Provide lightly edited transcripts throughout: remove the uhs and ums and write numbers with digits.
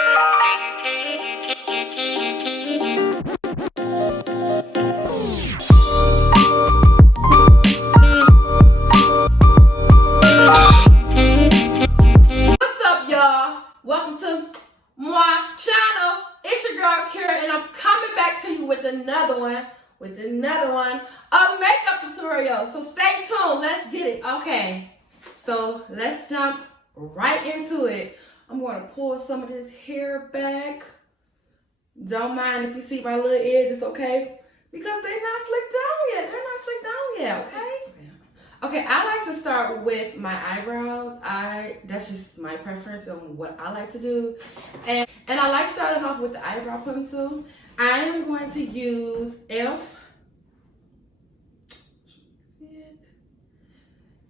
What's up, y'all? Welcome to my channel. It's your girl Kira, and I'm coming back to you with another one, a makeup tutorial. So stay tuned. Let's get it. Okay, so let's jump right into it. I'm going to pull some of this hair back. Don't mind if you see my little edges, okay? Because they're not slicked down yet. Okay? Okay, I like to start with my eyebrows. That's just my preference on what I like to do. And I like starting off with the eyebrow pencil. I am going to use F.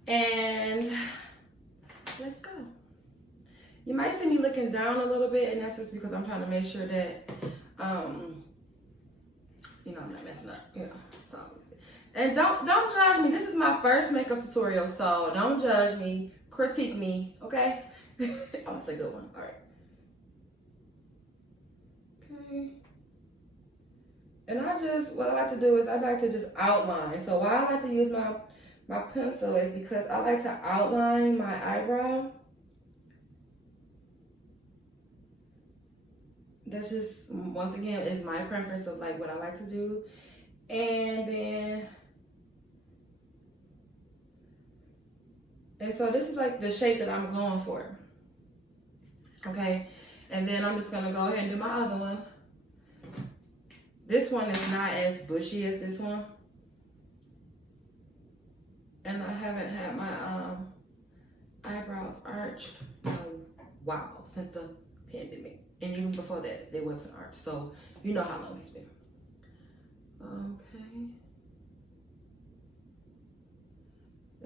And let's go. You might see me looking down a little bit, and that's just because I'm trying to make sure that, I'm not messing up, so. And don't judge me. This is my first makeup tutorial, so don't judge me, critique me, okay? That's a good one. All right. Okay. And what I like to do is I like to just outline. So why I like to use my pencil is because I like to outline my eyebrow. That's just, once again, is my preference of like what I like to do. And so this is like the shape that I'm going for. Okay, and then I'm just gonna go ahead and do my other one. This one is not as bushy as this one. And I haven't had my eyebrows arched in a while, since the pandemic. And even before that, they wasn't arched. So you know how long it's been. Okay.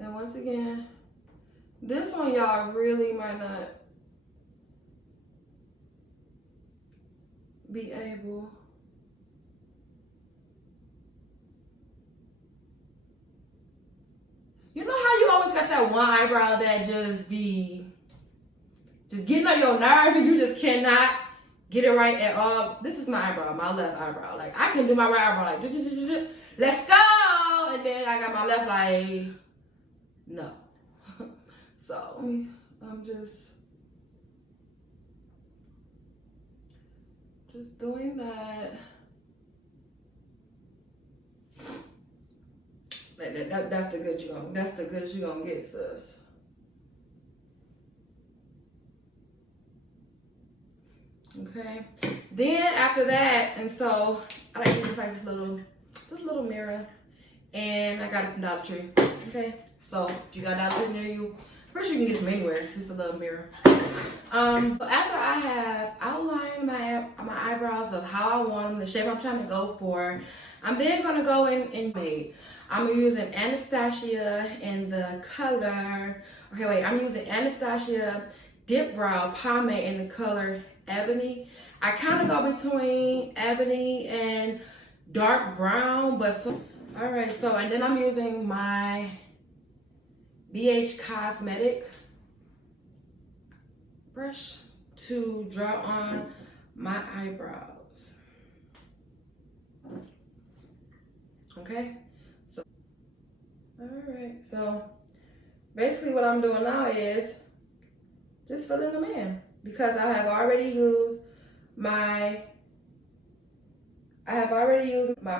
And once again, this one y'all really might not be able. You know how you always got that one eyebrow that just getting on your nerve and you just cannot get it right at all? This is my eyebrow, my left eyebrow. Like, I can do my right eyebrow like, let's go! And then I got my left like, no. So, I'm just doing that. That's the good you gonna get, sis. Okay. Then after that, and so I like to use like this little mirror, and I got it from Dollar Tree. Okay. So if you got Dollar Tree near you, pretty sure you can get it from anywhere. It's just a little mirror. So after I have outlined my eyebrows of how I want them, the shape I'm trying to go for, I'm then gonna go in Made. I'm using Anastasia in the color. Okay, wait. I'm using Anastasia Dip Brow Pomade in the color Ebony. I kind of go between ebony and dark brown, but all right. So, and then I'm using my BH Cosmetic brush to draw on my eyebrows. Okay. So, all right. So, basically, what I'm doing now is just filling them in, because I have already used my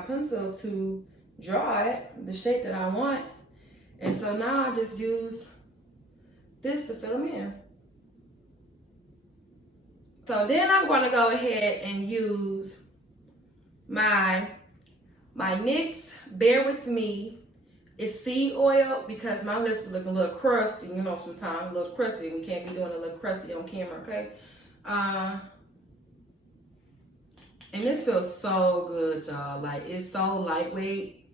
pencil to draw it, the shape that I want. And so now I just use this to fill them in. So then I'm going to go ahead and use my NYX Bear With Me. It's seed oil, because my lips look a little crusty, sometimes a little crusty. We can't be doing a little crusty on camera, okay? And this feels so good, y'all. Like, it's so lightweight.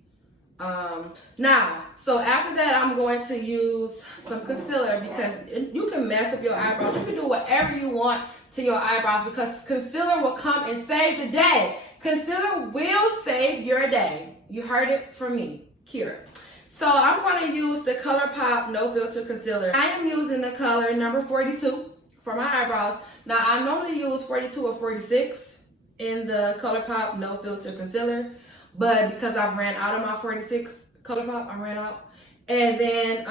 Now, so after that, I'm going to use some concealer, because you can mess up your eyebrows. You can do whatever you want to your eyebrows, because concealer will come and save the day. Concealer will save your day. You heard it from me, Kira. So I'm going to use the ColourPop No Filter Concealer. I am using the color number 42 for my eyebrows. Now, I normally use 42 or 46 in the ColourPop No Filter Concealer. But because I ran out of my 46 ColourPop, I ran out. And then,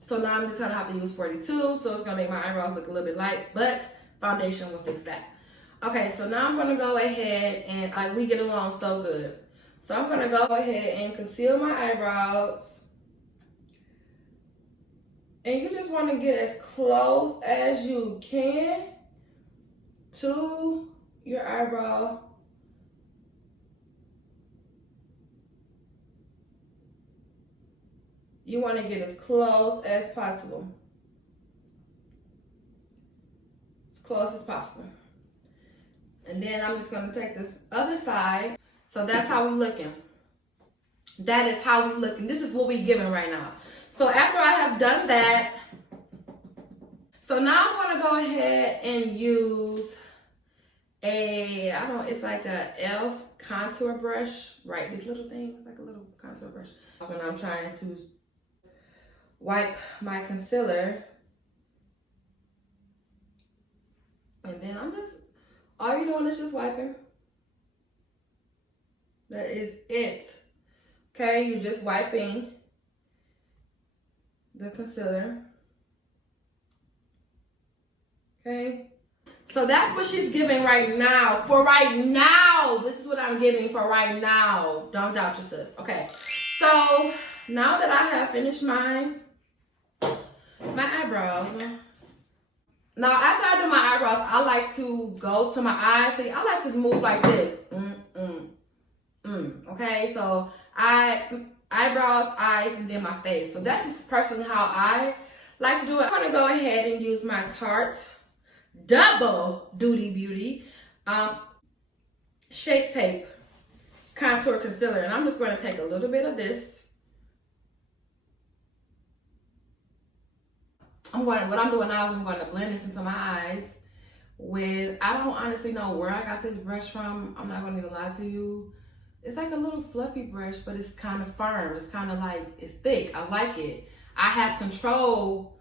so now I'm just gonna have to use 42. So it's gonna make my eyebrows look a little bit light, but foundation will fix that. Okay, so now I'm gonna go ahead and, like, we get along so good. So I'm gonna go ahead and conceal my eyebrows. And you just wanna get as close as you can to your eyebrow. You wanna get as close as possible. As close as possible. And then I'm just gonna take this other side. So that's how we looking. That is how we looking. This is what we giving right now. So after I have done that, so now I'm gonna go ahead and use it's like a e.l.f. contour brush, right? This little thing, it's like a little contour brush. When I'm trying to wipe my concealer. And then all you're doing is just wiping. That is it. Okay, you're just wiping the concealer. Okay. So that's what she's giving right now. For right now, this is what I'm giving for right now. Don't doubt your sis. Okay. So now that I have finished my eyebrows. Now after I do my eyebrows, I like to go to my eyes. See, I like to move like this. Okay, so eyebrows, eyes, and then my face. So that's just personally how I like to do it. I'm gonna go ahead and use my Tarte Double Duty Beauty Shape Tape Contour Concealer. And I'm just gonna take a little bit of this. What I'm doing now is I'm going to blend this into my eyes with, I don't honestly know where I got this brush from. I'm not going to even lie to you. It's like a little fluffy brush, but it's kind of firm. It's kind of like, it's thick. I like it. I have control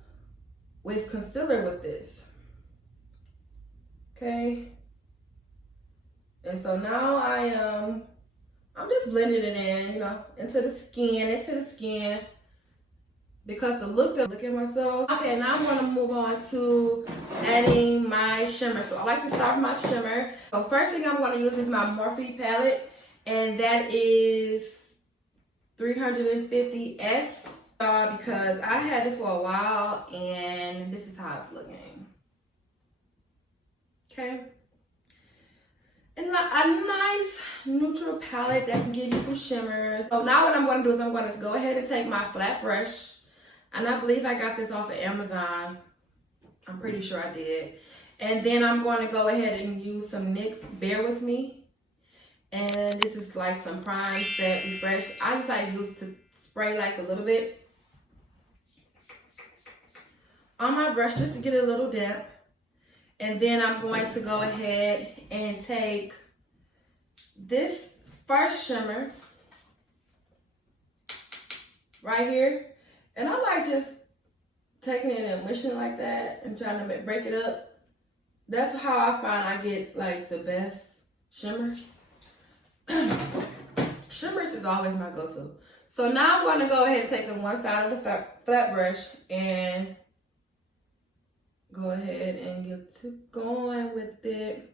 with concealer with this. Okay. And so now I'm just blending it in, into the skin. Because the look at myself. Okay, now I'm gonna move on to adding my shimmer. So I like to start with my shimmer. So first thing I'm gonna use is my Morphe palette, and that is 350S. Because I had this for a while, and this is how it's looking. Okay. And a nice neutral palette that can give you some shimmers. So now what I'm gonna do is I'm gonna go ahead and take my flat brush. And I believe I got this off of Amazon. I'm pretty sure I did. And then I'm going to go ahead and use some NYX Bear With Me. And this is like some Prime Set Refresh. I just like use to spray like a little bit on my brush just to get a little damp. And then I'm going to go ahead and take this first shimmer right here. And I like just taking it and mushing it like that and trying to break it up. That's how I find I get like the best shimmers. Shimmers is always my go-to. So now I'm going to go ahead and take the one side of the flat brush and go ahead and get to going with it.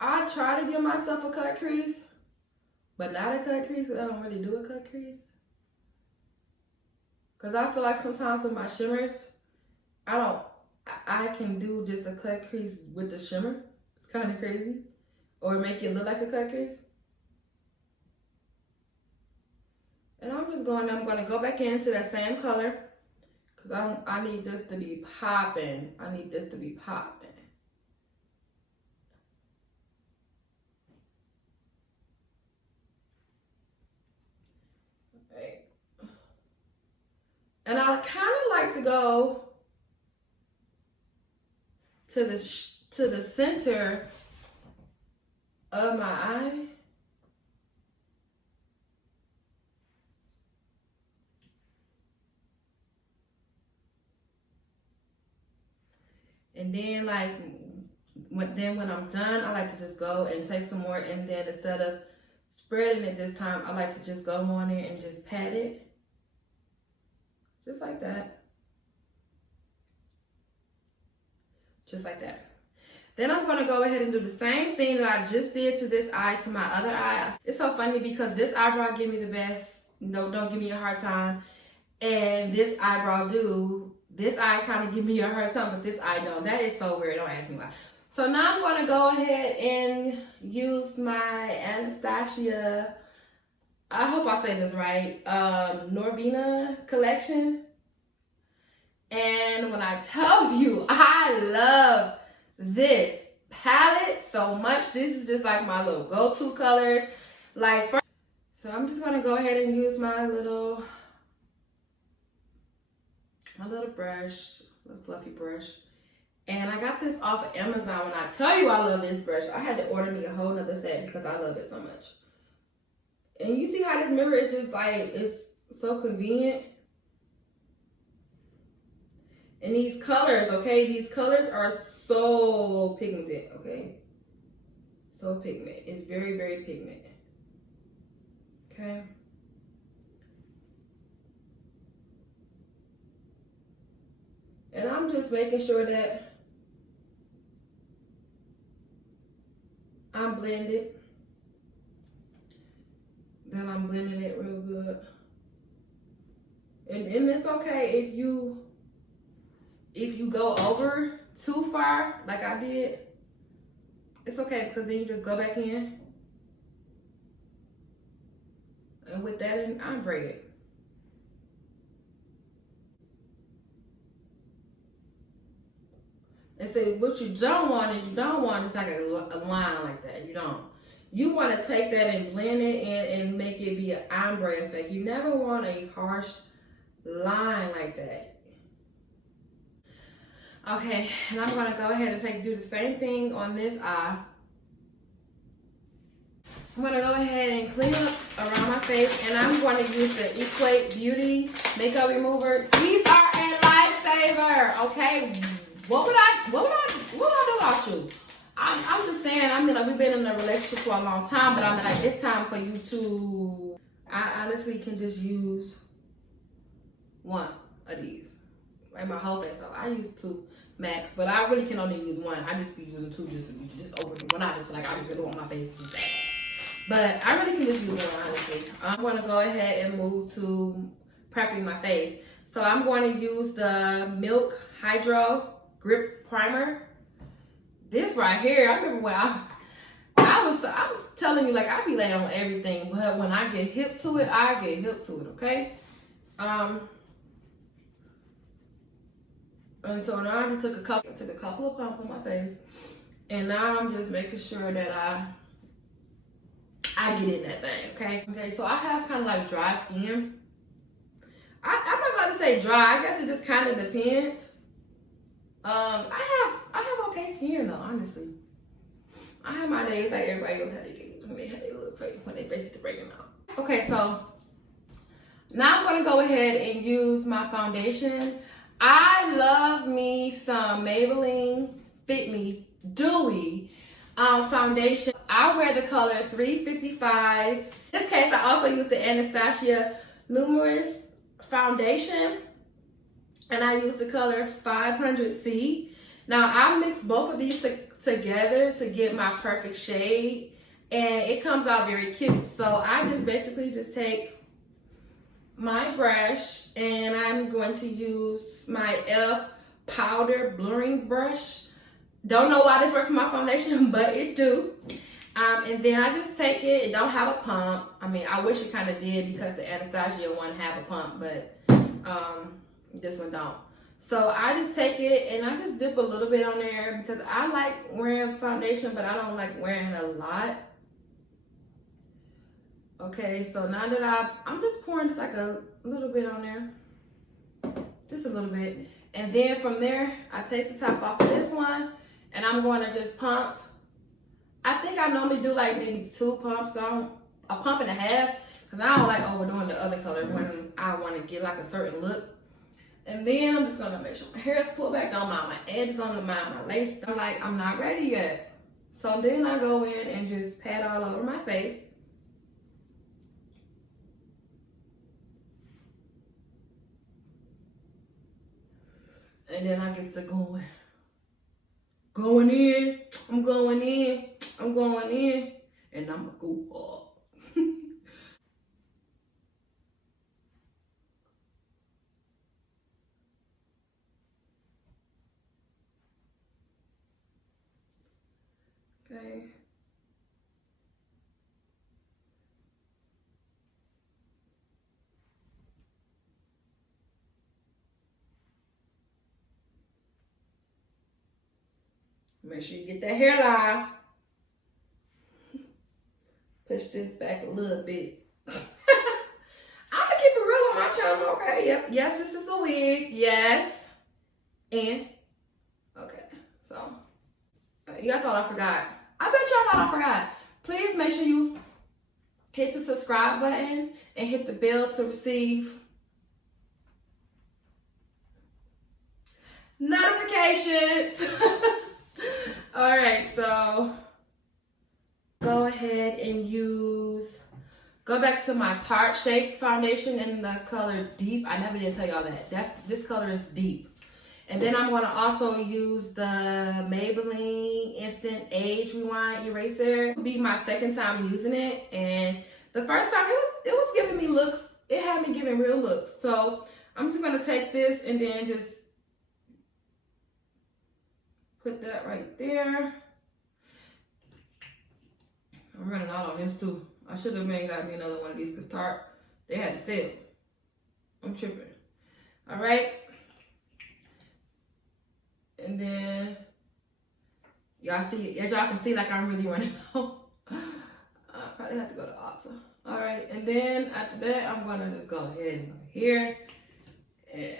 I try to give myself a cut crease, but not a cut crease because I don't really do a cut crease. Because I feel like sometimes with my shimmers, I can do just a cut crease with the shimmer. It's kind of crazy. Or make it look like a cut crease. And I'm going to go back into that same color because I need this to be popping. I need this to be popping. And I kind of like to go to the center of my eye. And then like, when I'm done, I like to just go and take some more, and then instead of spreading it this time, I like to just go on there and just pat it. Just like that. Just like that. Then I'm going to go ahead and do the same thing that I just did to this eye, to my other eye. It's so funny because this eyebrow give me the best. No, don't give me a hard time. And this eyebrow do. This eye kind of give me a hard time, but this eye don't. That is so weird. Don't ask me why. So now I'm going to go ahead and use my Anastasia, I hope I say this right, Norvina collection. And when I tell you, I love this palette so much. This is just like my little go-to colors. Like, so I'm just gonna go ahead and use my little brush, little fluffy brush. And I got this off of Amazon. When I tell you I love this brush, I had to order me a whole nother set because I love it so much. And you see how this mirror is just like, it's so convenient. And these colors, okay, these colors are so pigmented, okay? So pigment. It's very, very pigment. Okay. And I'm just making sure that I'm blended. Then I'm blending it real good. And it's okay if you go over too far, like I did. It's okay, because then you just go back in. And with that in, I braid it. And so what you don't want is it's like a line like that. You don't. You want to take that and blend it in and make it be an ombre effect. You never want a harsh line like that. Okay, and I'm going to go ahead and do the same thing on this eye. I'm going to go ahead and clean up around my face, and I'm going to use the Equate Beauty Makeup Remover. These are a lifesaver, okay? What would I do without you? I'm just saying, I mean, like, we've been in a relationship for a long time, but I mean, like, it's time for you to, I honestly can just use one of these. Right, my whole face off. I use 2 max, but I really can only use 1. I just be using 2 just over the one. I just feel like I just really want my face to be bad. But I really can just use 1, honestly. I'm going to go ahead and move to prepping my face. So I'm going to use the Milk Hydro Grip Primer. This right here, I remember when I was telling you, like, I be laying on everything, but when I get hip to it, I get hip to it, okay? And so now I just took a couple of pumps on my face, and now I'm just making sure that I get in that thing, okay? Okay, so I have kind of like dry skin. I'm not gonna say dry. I guess it just kind of depends. I have okay skin though, honestly. I have my days like everybody else had their days when they had their little face, when they face get to breaking out. Okay, so now I'm gonna go ahead and use my foundation. I love me some Maybelline Fit Me Dewy foundation. I wear the color 355. In this case, I also use the Anastasia Luminous foundation, and I use the color 500C. Now, I mix both of these together to get my perfect shade, and it comes out very cute. So I just basically just take my brush, and I'm going to use my e.l.f. powder blurring brush. Don't know why this works for my foundation, but it do. And then I just take it. It don't have a pump. I mean, I wish it kind of did because the Anastasia one have a pump, but this one don't. So I just take it and I just dip a little bit on there because I like wearing foundation, but I don't like wearing a lot. Okay, so now that I'm just pouring just like a little bit on there. Just a little bit. And then from there, I take the top off of this one and I'm going to just pump. I think I normally do like maybe 2 pumps, so a pump and a half, because I don't like overdoing the other color when I want to get like a certain look. And then I'm just gonna make sure my hair is pulled back. Don't mind my edges on the mind, my lace. I'm like, I'm not ready yet. So then I go in and just pat all over my face. And then I get to going. Going in, I'm going in, I'm going in, and I'm gonna go up. Okay. Make sure you get that hairline. Push this back a little bit. I'm gonna keep it real on my channel, okay? Yep. Yes, this is a wig. Yes. And okay. So y'all thought I forgot. I bet y'all thought I forgot. Please make sure you hit the subscribe button and hit the bell to receive notifications. All right, so go ahead and go back to my Tarte Shape foundation in the color Deep. I never did tell y'all that. This color is Deep. And then I'm gonna also use the Maybelline Instant Age Rewind Eraser. It'll be my second time using it. And the first time it was giving me looks. It had me giving real looks. So I'm just gonna take this and then just put that right there. I'm running out on this too. I should have got me another one of these because Tarte, they had to sell. I'm tripping. All right. And then y'all see, as y'all can see, like I'm really running out. I probably have to go to Ulta. All right. And then after that, I'm gonna just go ahead and go here and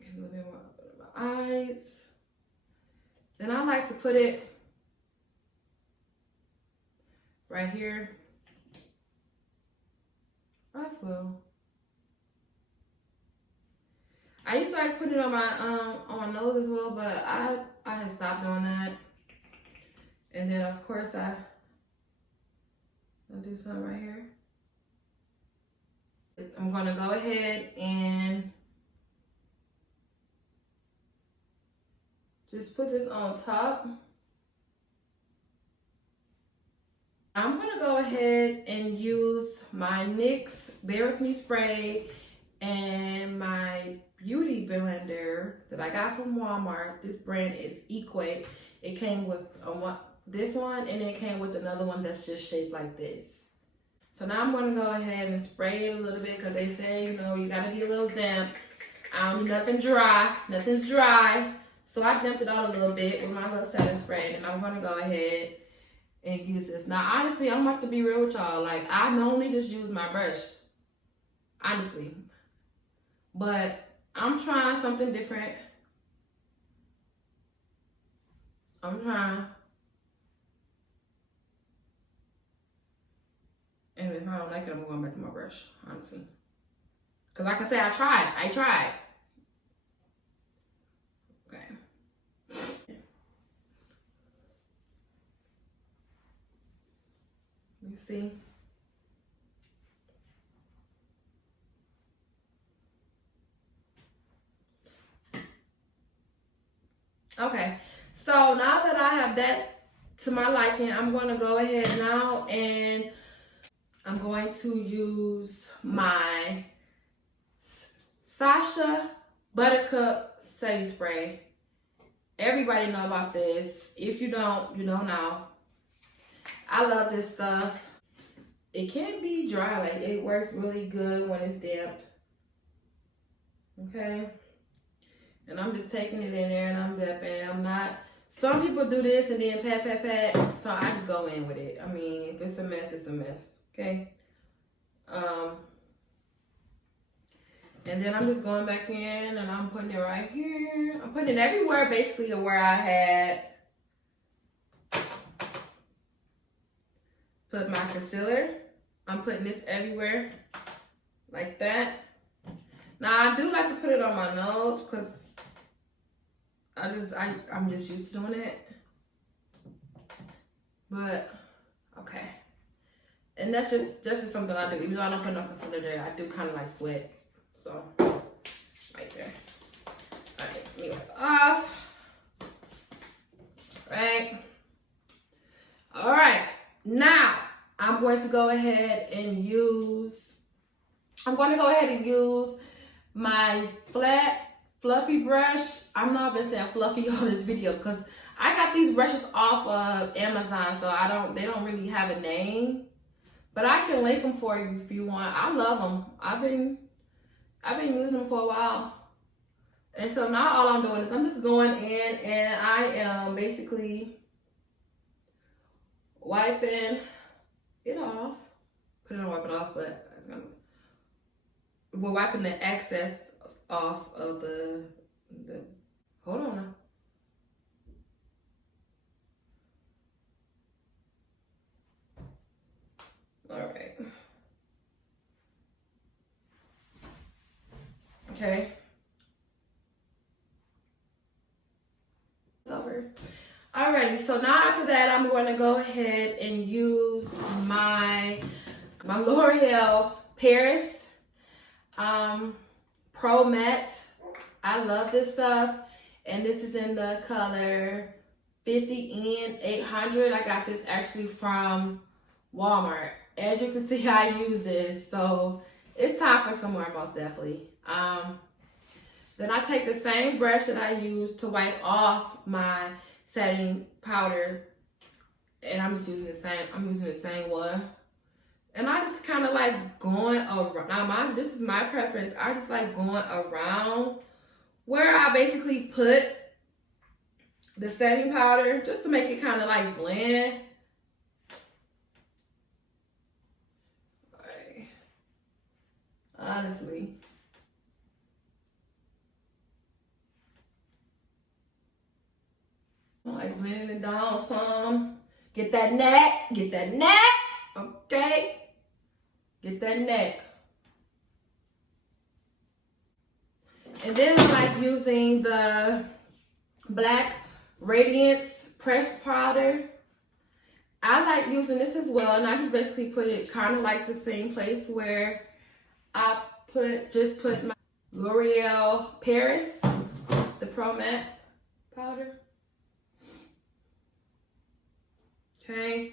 get a little bit more up in my eyes. Then I like to put it right here as well. I used to like put it on my nose as well, but I had stopped doing that. And then of course I'll do something right here. I'm gonna go ahead and just put this on top. I'm gonna go ahead and use my NYX Bear With Me spray and my beauty blender that I got from Walmart. This brand is Equate. It came with this one, and it came with another one that's just shaped like this. So now I'm gonna go ahead and spray it a little bit because they say, you know, you gotta be a little damp. Nothing's dry. So I damped it out a little bit with my little setting spray, and I'm gonna go ahead and use this. Now, honestly, I'm gonna have to be real with y'all. Like, I normally just use my brush, honestly. But I'm trying something different. I'm trying. And if I don't like it, I'm going back to my brush, honestly. Because like I said, I tried. Okay. You see? Okay, so now that I have that to my liking, I'm going to go ahead now and I'm going to use my Sasha Buttercup setting spray. Everybody know about this. If you don't, you don't know. I love this stuff. It can be dry, like it works really good when it's damp. Okay. And I'm just taking it in there and I'm dipping. I'm not, some people do this and then pat. So I just go in with it. I mean, if it's a mess, it's a mess. Okay. And then I'm just going back in and I'm putting it right here. I'm putting it everywhere basically to where I had put my concealer. I'm putting this everywhere like that. Now I do like to put it on my nose because I'm just used to doing it. But okay. And that's just something I do. Even though I don't put no concealer there, I do kind of like sweat. So right there. Alright, let me wipe it off. Right. Alright. Now I'm going to go ahead and use my flat fluffy brush. I know I've been saying fluffy all this video because I got these brushes off of Amazon, so they don't really have a name, but I can link them for you if you want. I love them. I've been using them for a while, and so now all I'm doing is I'm just going in and I am basically wiping it off. Wipe it off, but we're wiping the excess off of the hold on now. All right. Okay. It's over. Alrighty, so now after that, I'm going to go ahead and use my L'Oreal Paris Pro Matte. I love this stuff, and this is in the color 50N800. I got this actually from Walmart. As you can see, I use this, so it's time for some more, most definitely. Then I take the same brush that I use to wipe off my setting powder, and I'm using the same one. And I just kind of like going around. Now, this is my preference. I just like going around where I basically put the setting powder just to make it kind of like blend. Right. Honestly. I like blending it down some. Get that neck. Okay. Get that neck. And then I like using the Black Radiance Pressed Powder. I like using this as well, and I just basically put it kind of like the same place where I just put my L'Oreal Paris, the Pro Matte powder. Okay.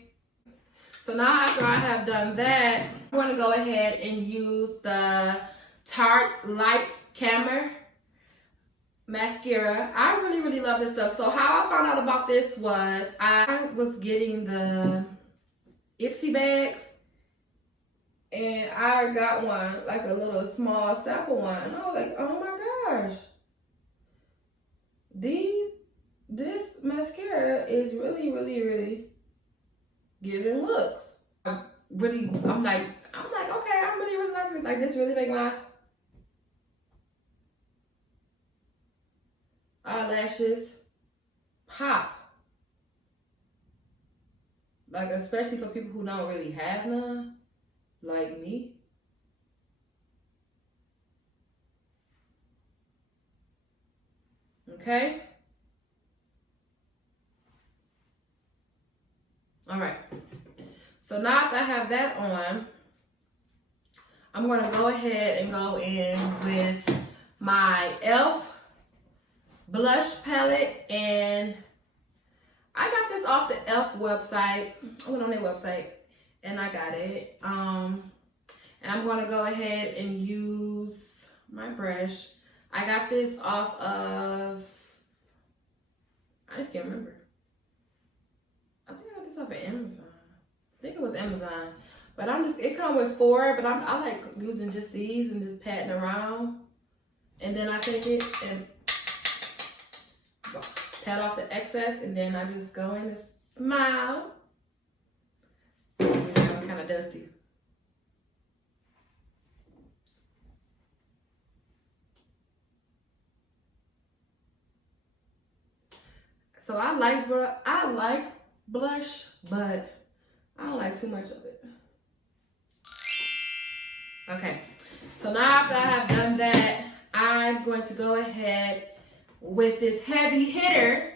So now after I have done that, I'm going to go ahead and use the Tarte Light Camera mascara. I really love this stuff. So how I found out about this was I was getting the Ipsy bags, and I got one, like a little small sample one, and I was like, oh my gosh, this mascara is really giving looks. I'm like, okay, I'm really liking this. Like, this really make my eyelashes pop. Like, especially for people who don't really have none, like me. Okay. All right. So now if I have that on, I'm going to go ahead and go in with my e.l.f. blush palette, and I got this off the e.l.f. website. I went on their website and I got it. And I'm going to go ahead and use my brush. I got this off of, I just can't remember. I think I got this off of Amazon. I think it was Amazon. But it comes with 4, but I like using just these and just patting around. And then I take it and pat off the excess, and then I just go in and smile. I'm kind of dusty. So I like blush, but I don't like too much of it. Okay, so now after I have done that, I'm going to go ahead with this heavy hitter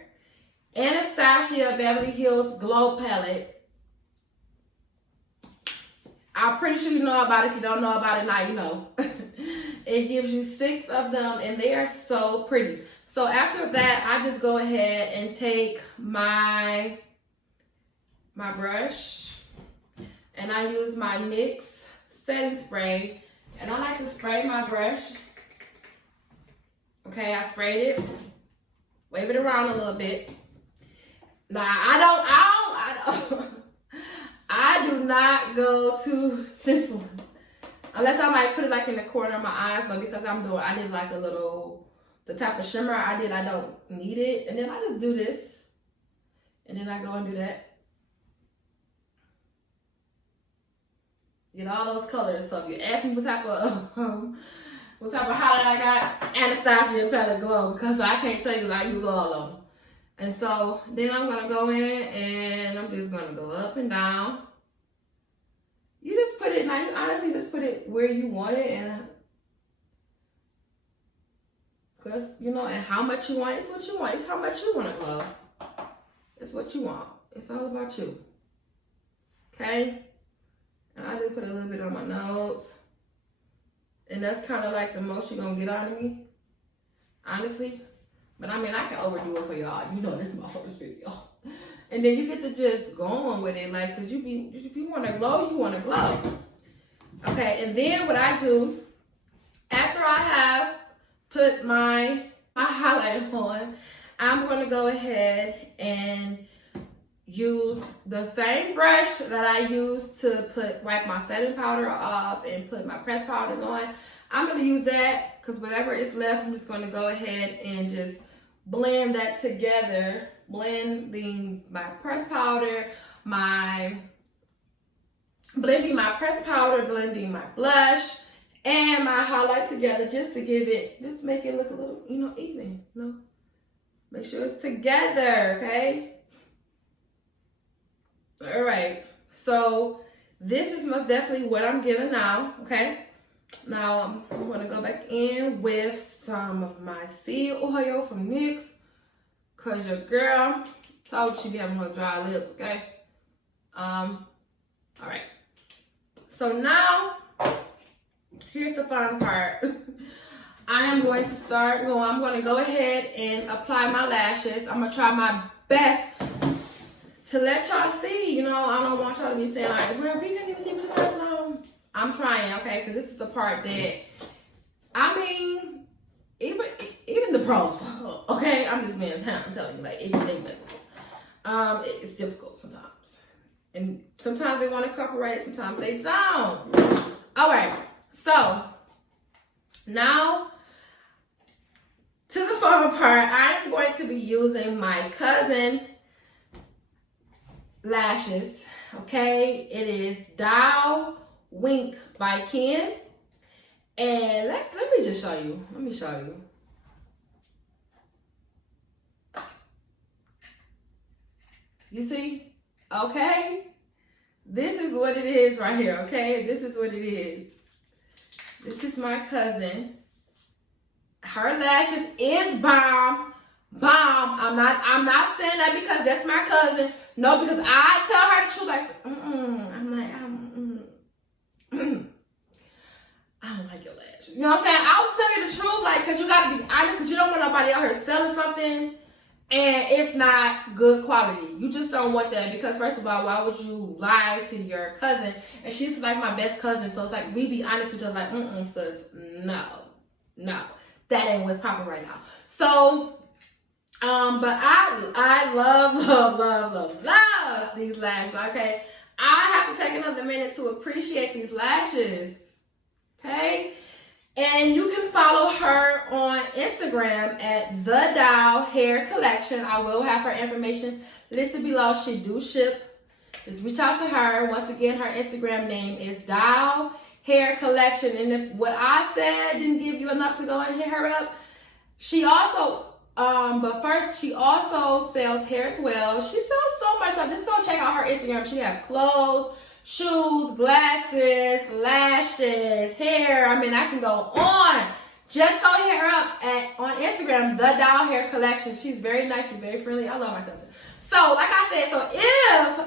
Anastasia Beverly Hills Glow Palette. I'm pretty sure you know about it. If you don't know about it, now you know. It gives you 6 of them, and they are so pretty. So after that, I just go ahead and take my brush, and I use my NYX setting spray, and I like to spray my brush. Okay, I sprayed it, wave it around a little bit. Now I do not go to this one. Unless I might put it like in the corner of my eyes, but because I did like a little, the type of shimmer I don't need it. And then I just do this. And then I go and do that. Get all those colors. So if you ask me what type of highlight I got, Anastasia Palette Glow, because I can't tell you because I use all of them. And so then I'm going to go in and I'm just going to go up and down. You just put it, now you honestly just put it where you want it, and because, you know, and how much you want it, it's what you want. It's how much you want it, love. It's what you want. It's all about you. Okay? And I just put a little bit on my nose. And that's kind of like the most you're going to get out of me, honestly. But I mean, I can overdo it for y'all. You know, this is my first video. And then you get to just go on with it, like, cause if you want to glow, you want to glow. Okay, and then what I do, after I have put my highlight on, I'm going to go ahead and use the same brush that I use to wipe my setting powder off and put my pressed powders on. I'm going to use that because whatever is left, I'm just going to go ahead and just blend that together. Blending my pressed powder, blending my blush, and my highlight together just to make it look a little, you know, even, you know. Make sure it's together, okay? All right, so this is most definitely what I'm giving now, okay? Now I'm gonna go back in with some of my seed oil from NYX. Cause your girl told you she be having a dry lip, okay? All right. So now, here's the fun part. I'm going to go ahead and apply my lashes. I'm gonna try my best to let y'all see. You know, I don't want y'all to be saying like, well, we didn't even see what the lashes on. I'm trying, okay? Cause this is the part that, I mean, even the pros, okay? I'm just being, I'm telling you, like, it's difficult sometimes. And sometimes they want to cooperate, sometimes they don't. All right, so now to the fun part, I'm going to be using my cousin lashes, okay? It is Dial Wink by Ken. And let me just show you. Let me show you. You see? Okay? This is what it is right here, okay? This is what it is. This is my cousin. Her lashes is bomb. Bomb. I'm not saying that because that's my cousin. No, because I tell her the truth, like, I don't like your lashes. You know what I'm saying? I will tell you the truth, like, because you got to be honest, because you don't want nobody out here selling something and it's not good quality. You just don't want that because, first of all, why would you lie to your cousin? And she's like my best cousin, so it's like we be honest with each other, like, sis, no, that ain't what's popping right now. So, but I love these lashes, okay? I have to take another minute to appreciate these lashes. Okay, and you can follow her on Instagram at The Dial Hair Collection. I will have her information listed below. She do ship. Just reach out to her. Once again, her Instagram name is Dial Hair Collection. And if what I said didn't give you enough to go and hit her up, she also, but first she also sells hair as well. She sells so much stuff. Just go check out her Instagram. She has clothes. shoes, glasses, lashes, hair. I mean, I can go on. Just go hit her up on Instagram, The Doll Hair Collection. She's very nice. She's very friendly. I love my cousin. So, like I said, so if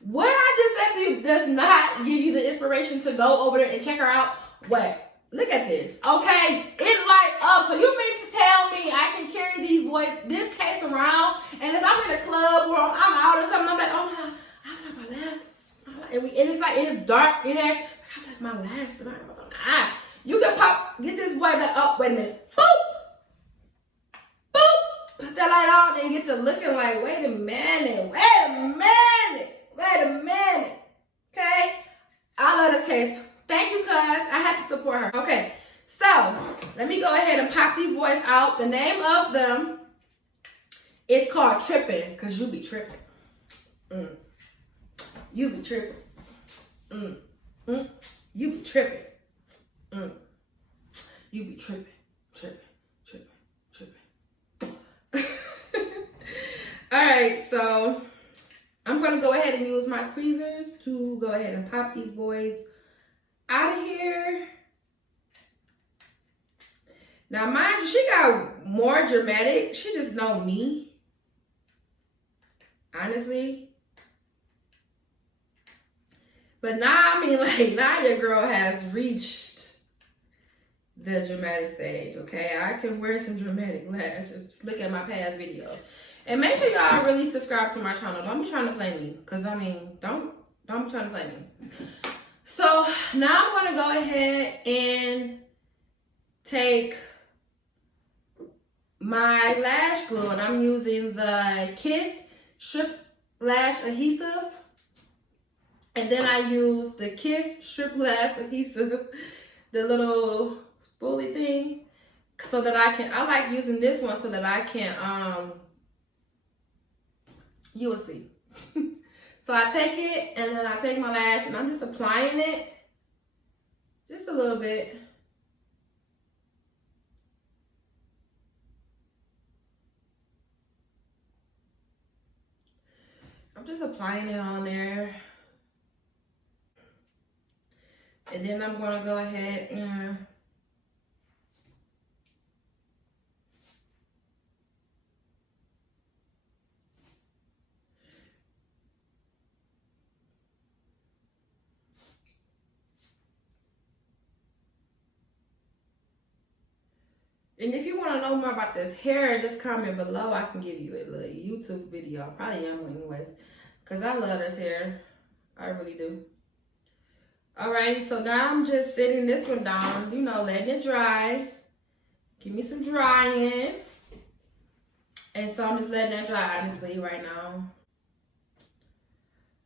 what I just said to you does not give you the inspiration to go over there and check her out, what? Look at this, okay? It light up. So you mean to tell me I can carry this case around, and if I'm in a club or I'm out or something, I'm like, oh my, I feel like my lashes. And it's like, it's dark in there. I feel like my lashes. You can get this boy back up. Wait a minute. Boop. Boop. Put that light on and get to looking like, wait a minute. Okay? I love this case. Thank you, cuz. I had to support her. Okay, so let me go ahead and pop these boys out. The name of them is called Trippin', because you be tripping. You be tripping. You be tripping. You be tripping. All right, so I'm going to go ahead and use my tweezers to go ahead and pop these boys out of here. Now, mind you, she got more dramatic. She just know me. Honestly. But now, I mean, like, now your girl has reached the dramatic stage, okay? I can wear some dramatic lashes. Just look at my past videos. And make sure y'all really subscribe to my channel. Don't be trying to play me. Because, I mean, don't be trying to play me. So now I'm going to go ahead and take my lash glue, and I'm using the Kiss Strip Lash Adhesive. And then I use the Kiss Strip Lash Adhesive, the little spoolie thing, so that I like using this one so that I can, you will see. So I take it, and then I take my lash, and I'm just applying it just a little bit. I'm just applying it on there. And then I'm going to go ahead and if you want to know more about this hair, just comment below. I can give you a little YouTube video. I probably am anyways, because I love this hair. I really do. Alrighty, so now I'm just sitting this one down, you know, letting it dry. Give me some drying. And so I'm just letting that dry, honestly, right now.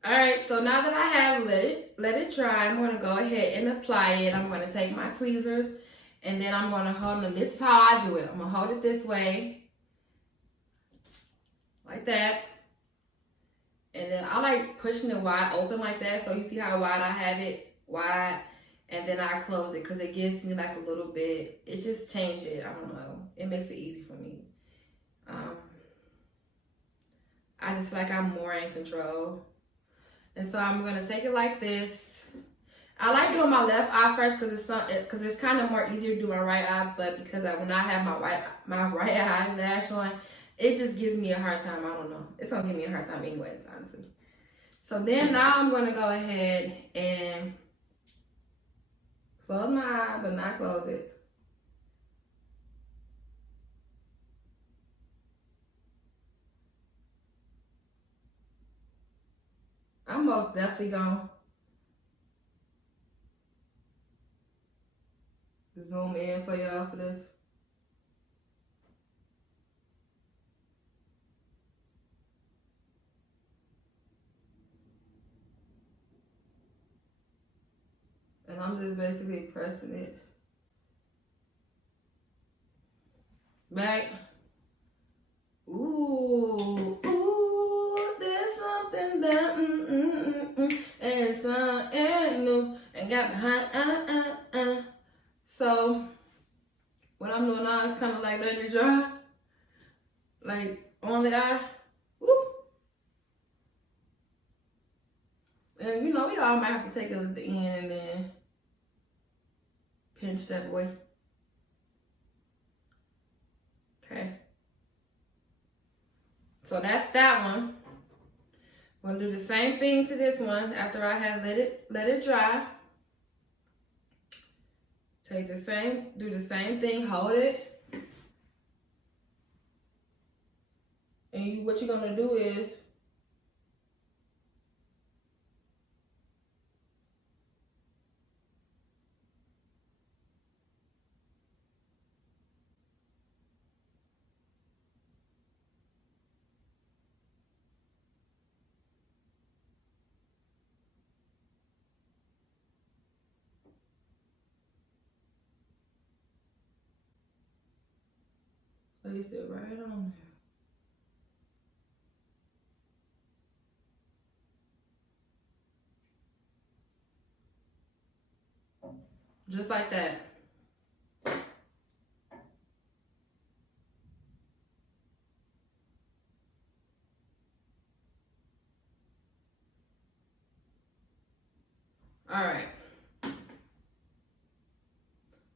Alright, so now that I have let it dry, I'm going to go ahead and apply it. I'm going to take my tweezers, and then I'm going to hold it. This is how I do it. I'm going to hold it this way. Like that. And then I like pushing it wide open like that. So you see how wide I have it? Wide. And then I close it because it gives me like a little bit. It just changes it. I don't know. It makes it easy for me. I just feel like I'm more in control. And so I'm going to take it like this. I like doing my left eye first because it's kind of more easier to do my right eye. But because when I have my right eye lash on, it just gives me a hard time. I don't know. It's going to give me a hard time anyways, honestly. So then now I'm going to go ahead and close my eye, but not close it. I'm most definitely going to zoom in for y'all for this. And I'm just basically pressing it back. Ooh, there's something that, and something new, and got behind, So, what I'm doing now is kind of like letting it dry, like on the eye. Woo. And you know, we all might have to take it at the end and then pinch that boy. Okay. So that's that one. I'm gonna do the same thing to this one after I have let it dry. Take the same, do the same thing, hold it. And what you're gonna do is place it right on there. Just like that. All right.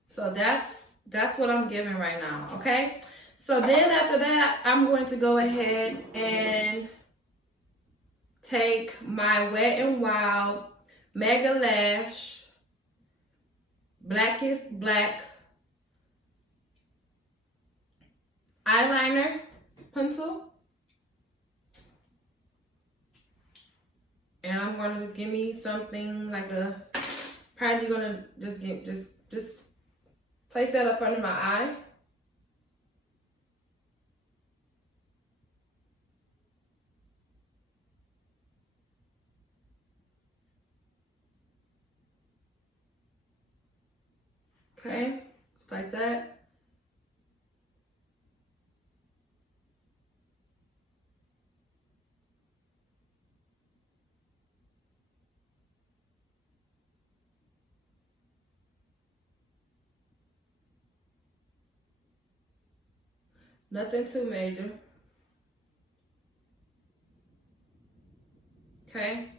So that's what I'm giving right now, okay? So then after that, I'm going to go ahead and take my Wet n Wild Mega Lash Blackest Black eyeliner pencil. And I'm gonna just give me something like probably gonna just place that up under my eye. Okay, just like that. Nothing too major. Okay.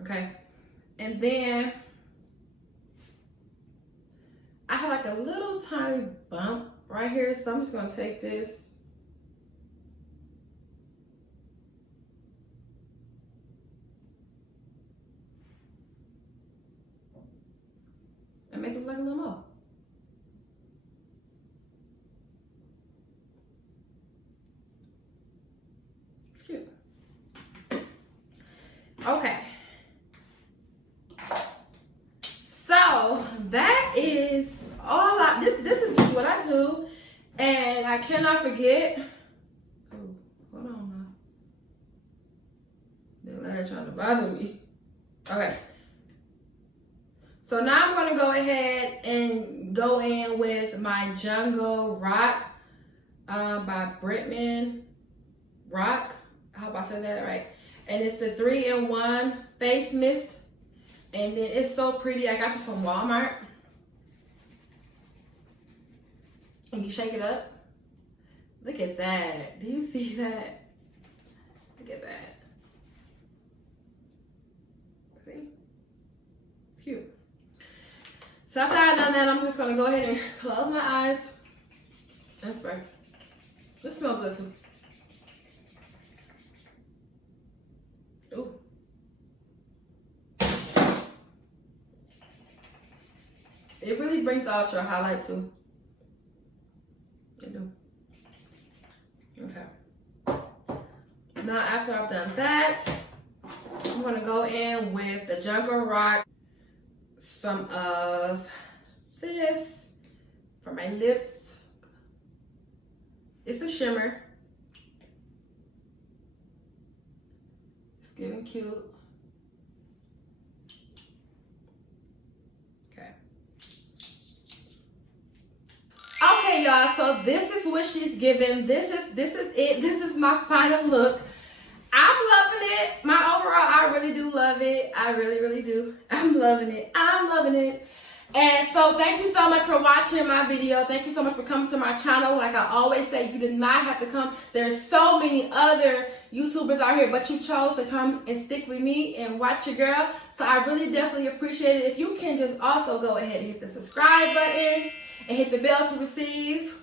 Okay. And then I have like a little tiny bump right here, so I'm just gonna take this and make it look like a little more. It's cute. Okay. So that is all this is just what I do, and I cannot forget. Oh, hold on now. They're trying to bother me. Okay. So now I'm gonna go ahead and go in with my Jungle Rock by Britman Rock. I hope I said that right. And it's the 3-in-1 face mist. And then it's so pretty. I got this from Walmart. And you shake it up. Look at that. Do you see that? Look at that. See? It's cute. So after I've done that, I'm just going to go ahead and close my eyes and spray. This smells good too. Ooh. It really brings out your highlight too. It do. Okay. Now after I've done that, I'm gonna go in with the Jungle Rock, some of this for my lips. It's a shimmer. It's giving cute. Okay, y'all, so this is what she's giving. This is it. This is my final look. I'm loving it. My overall, I really do love it. I really, really do. I'm loving it. I'm loving it. And so thank you so much for watching my video. Thank you so much for coming to my channel. Like I always say, you do not have to come. There's so many other, YouTubers out here, but you chose to come and stick with me and watch your girl. So I really definitely appreciate it. If you can just also go ahead and hit the subscribe button and hit the bell to receive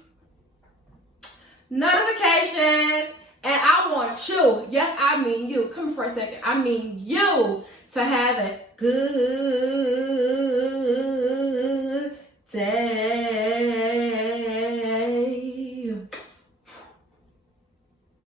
notifications. And I want you, yes, I mean you, come here for a second, I mean you to have a good